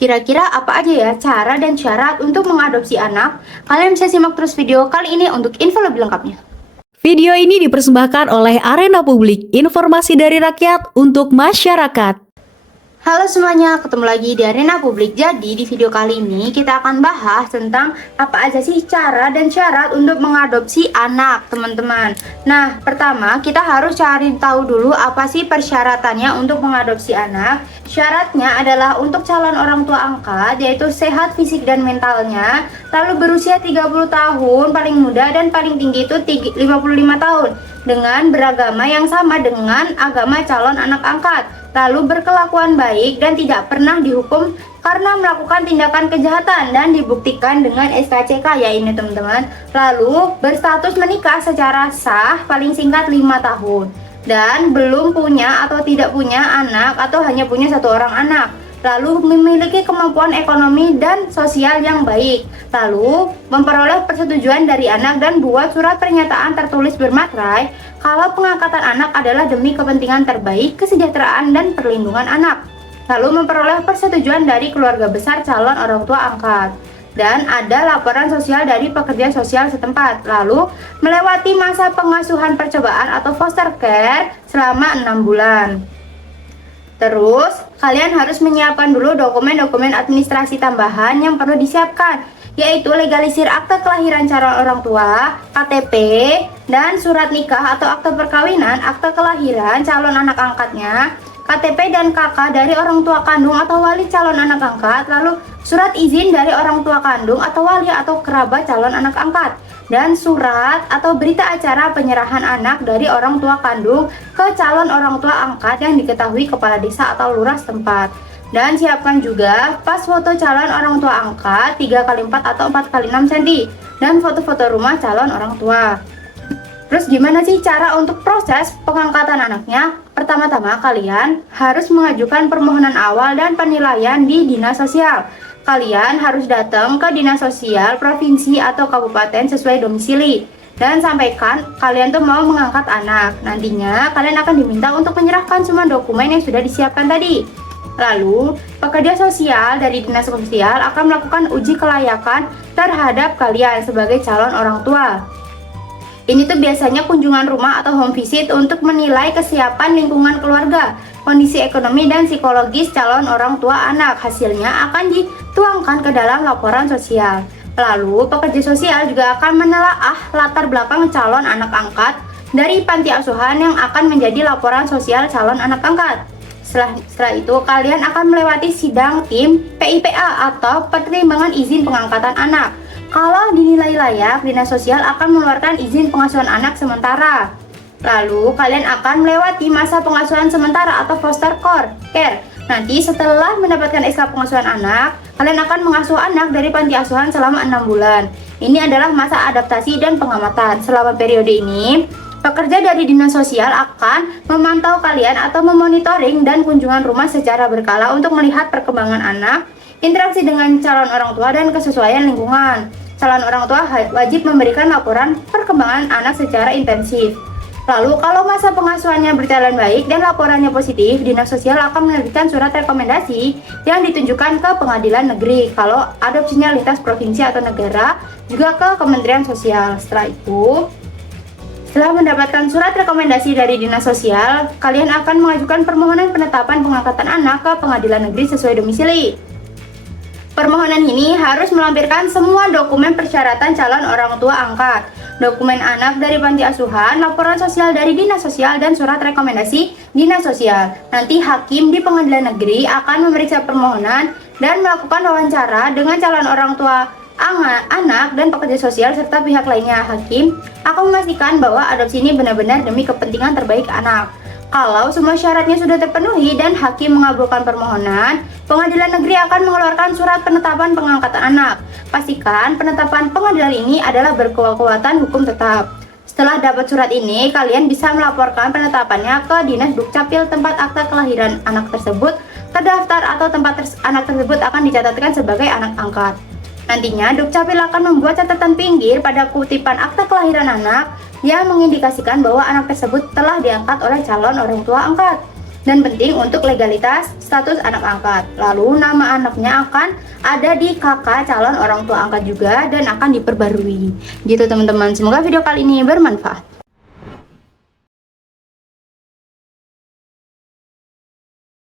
Kira-kira apa aja ya cara dan syarat untuk mengadopsi anak? Kalian bisa simak terus video kali ini untuk info lebih lengkapnya. Video ini dipersembahkan oleh Arena Publik, informasi dari rakyat untuk masyarakat. Halo semuanya, ketemu lagi di Arena Publik. Jadi di video kali ini kita akan bahas tentang apa aja sih cara dan syarat untuk mengadopsi anak, teman-teman. Nah, pertama kita harus cari tahu dulu apa sih persyaratannya untuk mengadopsi anak. Syaratnya adalah untuk calon orang tua angkat, yaitu sehat fisik dan mentalnya, lalu berusia 30 tahun paling muda dan paling tinggi itu 55 tahun, dengan beragama yang sama dengan agama calon anak angkat, lalu berkelakuan baik dan tidak pernah dihukum karena melakukan tindakan kejahatan dan dibuktikan dengan SKCK ya ini teman-teman. Lalu berstatus menikah secara sah paling singkat 5 tahun dan belum punya atau tidak punya anak atau hanya punya satu orang anak, lalu memiliki kemampuan ekonomi dan sosial yang baik, lalu memperoleh persetujuan dari anak dan buat surat pernyataan tertulis bermaterai kalau pengangkatan anak adalah demi kepentingan terbaik, kesejahteraan dan perlindungan anak, lalu memperoleh persetujuan dari keluarga besar calon orang tua angkat, dan ada laporan sosial dari pekerja sosial setempat, lalu melewati masa pengasuhan percobaan atau foster care selama 6 bulan. Terus, kalian harus menyiapkan dulu dokumen-dokumen administrasi tambahan yang perlu disiapkan, yaitu legalisir akte kelahiran calon orang tua, KTP, dan surat nikah atau akte perkawinan, akte kelahiran calon anak angkatnya, KTP dan KK dari orang tua kandung atau wali calon anak angkat, lalu surat izin dari orang tua kandung atau wali atau kerabat calon anak angkat, dan surat atau berita acara penyerahan anak dari orang tua kandung ke calon orang tua angkat yang diketahui kepala desa atau lurah setempat. Dan siapkan juga pas foto calon orang tua angkat 3x4 atau 4x6 cm dan foto-foto rumah calon orang tua. Terus gimana sih cara untuk proses pengangkatan anaknya? Pertama-tama kalian harus mengajukan permohonan awal dan penilaian di Dinas Sosial. Kalian harus datang ke Dinas Sosial Provinsi atau Kabupaten sesuai domisili dan sampaikan kalian tuh mau mengangkat anak. Nantinya kalian akan diminta untuk menyerahkan semua dokumen yang sudah disiapkan tadi. Lalu, pekerja sosial dari Dinas Sosial akan melakukan uji kelayakan terhadap kalian sebagai calon orang tua. Ini tuh biasanya kunjungan rumah atau home visit untuk menilai kesiapan lingkungan keluarga, kondisi ekonomi dan psikologis calon orang tua anak. Hasilnya akan dituangkan ke dalam laporan sosial. Lalu, pekerja sosial juga akan menelaah latar belakang calon anak angkat dari panti asuhan yang akan menjadi laporan sosial calon anak angkat. Setelah itu, kalian akan melewati sidang tim PIPA atau pertimbangan izin pengangkatan anak. Kalau dinilai layak, Dinas Sosial akan mengeluarkan izin pengasuhan anak sementara. Lalu, kalian akan melewati masa pengasuhan sementara atau foster care. Nanti setelah mendapatkan SK pengasuhan anak, kalian akan mengasuh anak dari panti asuhan selama 6 bulan. Ini adalah masa adaptasi dan pengamatan. Selama periode ini, pekerja dari Dinas Sosial akan memantau kalian atau memonitoring dan kunjungan rumah secara berkala untuk melihat perkembangan anak, interaksi dengan calon orang tua, dan kesesuaian lingkungan. Calon orang tua wajib memberikan laporan perkembangan anak secara intensif. Lalu, kalau masa pengasuhannya berjalan baik dan laporannya positif, Dinas Sosial akan menerbitkan surat rekomendasi yang ditunjukkan ke pengadilan negeri. Kalau adopsinya lintas provinsi atau negara, juga ke Kementerian Sosial. Setelah mendapatkan surat rekomendasi dari Dinas Sosial, kalian akan mengajukan permohonan penetapan pengangkatan anak ke pengadilan negeri sesuai domisili. Permohonan ini harus melampirkan semua dokumen persyaratan calon orang tua angkat, dokumen anak dari panti asuhan, laporan sosial dari Dinas Sosial, dan surat rekomendasi Dinas Sosial. Nanti hakim di pengadilan negeri akan memeriksa permohonan dan melakukan wawancara dengan calon orang tua anak dan pekerja sosial serta pihak lainnya. Hakim akan memastikan bahwa adopsi ini benar-benar demi kepentingan terbaik anak. Kalau semua syaratnya sudah terpenuhi dan hakim mengabulkan permohonan, pengadilan negeri akan mengeluarkan surat penetapan pengangkatan anak. Pastikan penetapan pengadilan ini adalah berkekuatan hukum tetap. Setelah dapat surat ini, kalian bisa melaporkan penetapannya ke Dinas Dukcapil tempat akta kelahiran anak tersebut terdaftar atau tempat anak tersebut akan dicatatkan sebagai anak angkat. Nantinya, Dukcapil akan membuat catatan pinggir pada kutipan akta kelahiran anak yang mengindikasikan bahwa anak tersebut telah diangkat oleh calon orang tua angkat. dan penting untuk legalitas status anak angkat. Lalu nama anaknya akan ada di KK calon orang tua angkat juga dan akan diperbarui. Gitu teman-teman. Semoga video kali ini bermanfaat.